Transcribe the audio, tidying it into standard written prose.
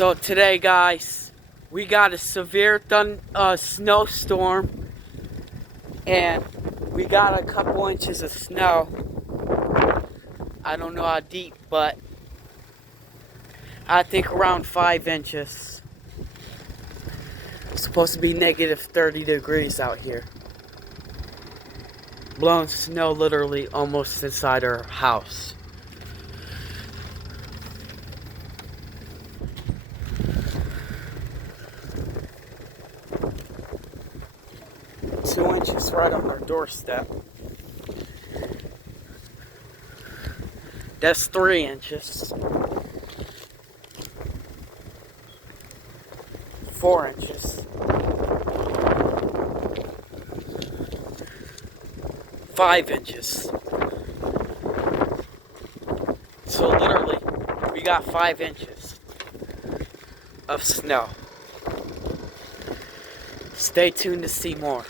So today, guys, we got a severe snowstorm, and we got a couple inches of snow. I don't know how deep, but I think around 5 inches. It's supposed to be negative 30 degrees out here. Blowing snow literally almost inside our house. Two inches right on our doorstep. That's 3 inches. 4 inches. 5 inches. So literally, we got 5 inches of snow. Stay tuned to see more.